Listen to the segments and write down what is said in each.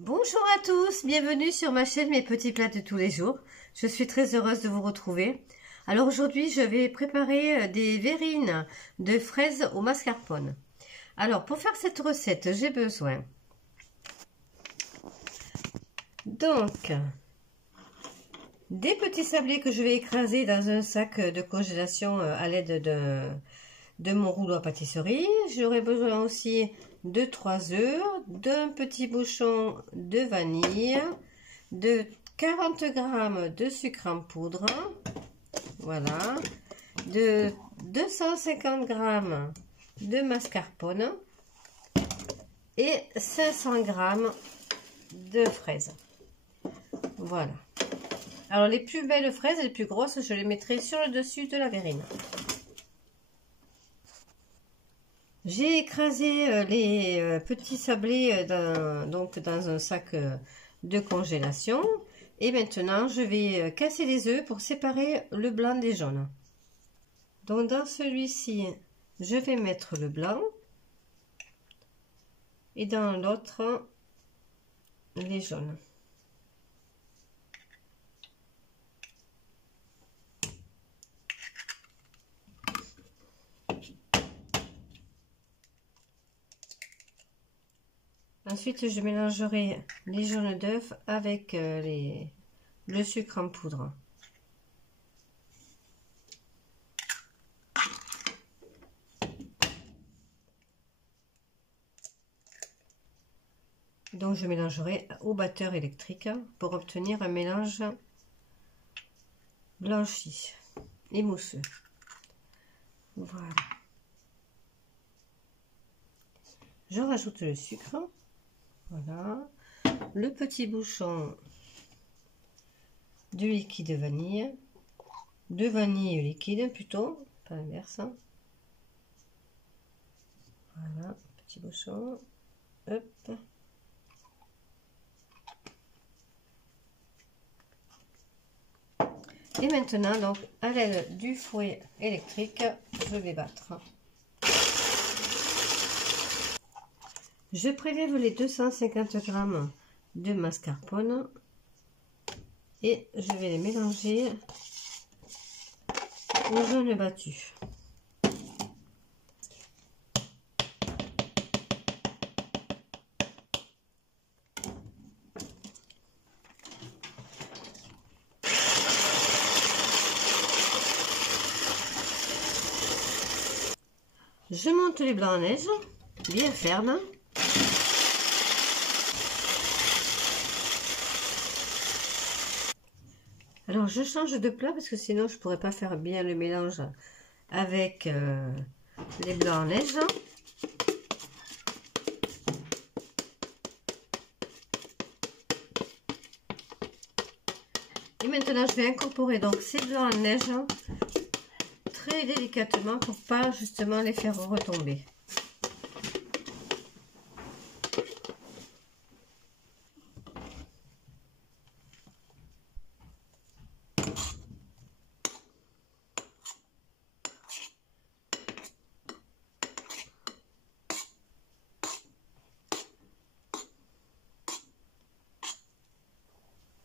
Bonjour à tous, bienvenue sur ma chaîne Mes Petits Plats de tous les jours. Je suis très heureuse de vous retrouver. Alors aujourd'hui, je vais préparer des verrines de fraises au mascarpone. Alors pour faire cette recette, j'ai besoin donc des petits sablés que je vais écraser dans un sac de congélation à l'aide de mon rouleau à pâtisserie. J'aurai besoin aussi de 3 œufs, d'un petit bouchon de vanille, de 40 g de sucre en poudre, voilà, de 250 g de mascarpone et 500 g de fraises. Voilà. Alors les plus belles fraises, les plus grosses, je les mettrai sur le dessus de la verrine. J'ai écrasé les petits sablés dans un sac de congélation. Et maintenant, je vais casser les œufs pour séparer le blanc des jaunes. Donc, dans celui-ci, je vais mettre le blanc. Et dans l'autre, les jaunes. Ensuite, je mélangerai les jaunes d'œufs avec le sucre en poudre. Donc, je mélangerai au batteur électrique pour obtenir un mélange blanchi et mousseux. Voilà. Je rajoute le sucre. Voilà, le petit bouchon de liquide vanille, de vanille liquide plutôt, pas l'inverse. Voilà, petit bouchon, hop. Et maintenant, donc, à l'aide du fouet électrique, je vais battre. Je prélève les 250 g de mascarpone et je vais les mélanger au jaune battu. Je monte les blancs en neige, bien fermes. Alors je change de plat parce que sinon je pourrais pas faire bien le mélange avec les blancs en neige. Et maintenant je vais incorporer donc ces blancs en neige très délicatement pour pas justement les faire retomber.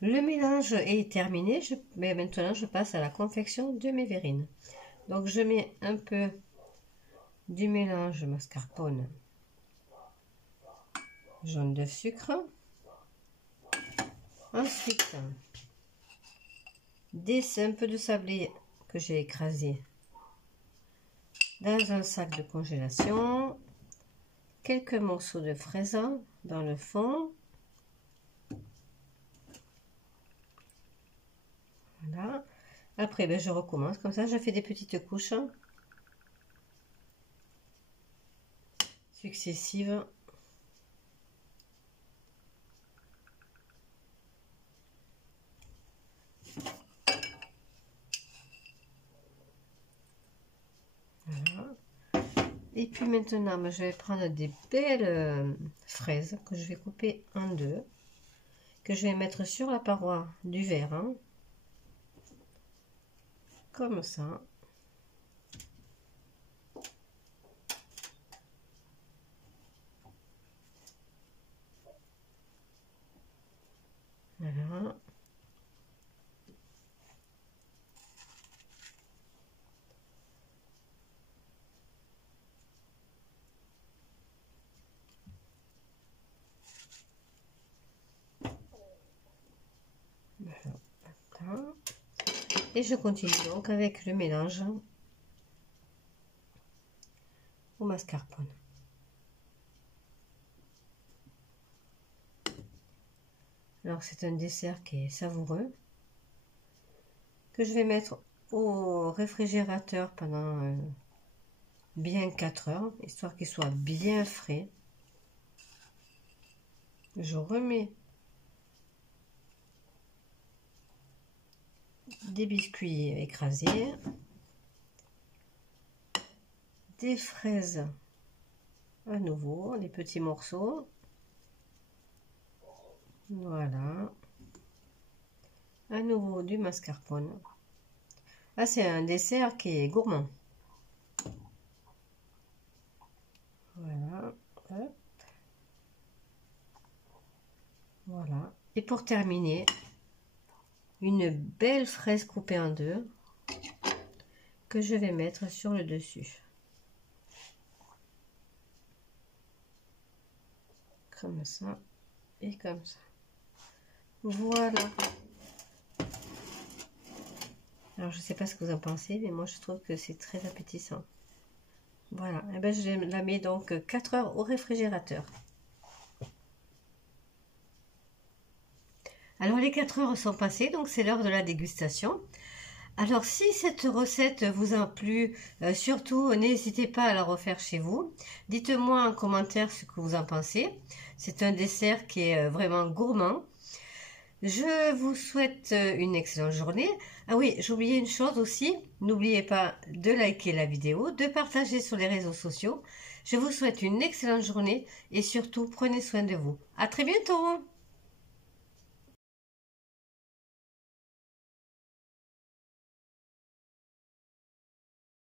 Le mélange est terminé, mais maintenant je passe à la confection de mes verrines. Donc je mets un peu du mélange mascarpone, jaune de sucre. Ensuite, un peu de sablé que j'ai écrasé dans un sac de congélation. Quelques morceaux de fraises dans le fond. Voilà. Après, ben, je recommence comme ça. Je fais des petites couches successives. Voilà. Et puis maintenant, ben, je vais prendre des belles fraises que je vais couper en deux, que je vais mettre sur la paroi du verre, hein, comme ça. Voilà. Voilà. Et je continue donc avec le mélange au mascarpone. Alors c'est un dessert qui est savoureux, que je vais mettre au réfrigérateur pendant bien 4 heures, histoire qu'il soit bien frais. Je remets des biscuits écrasés, des fraises à nouveau, des petits morceaux. Voilà. À nouveau du mascarpone. Ah, c'est un dessert qui est gourmand. Voilà. Hop. Voilà. Et pour terminer, une belle fraise coupée en deux que je vais mettre sur le dessus. Comme ça et comme ça. Voilà. Alors je sais pas ce que vous en pensez, mais moi je trouve que c'est très appétissant. Voilà, et ben je la mets donc 4 heures au réfrigérateur. Alors les 4 heures sont passées, donc c'est l'heure de la dégustation. Alors si cette recette vous a plu, surtout n'hésitez pas à la refaire chez vous. Dites-moi en commentaire ce que vous en pensez. C'est un dessert qui est vraiment gourmand. Je vous souhaite une excellente journée. Ah oui, j'ai oublié une chose aussi. N'oubliez pas de liker la vidéo, de partager sur les réseaux sociaux. Je vous souhaite une excellente journée et surtout prenez soin de vous. À très bientôt!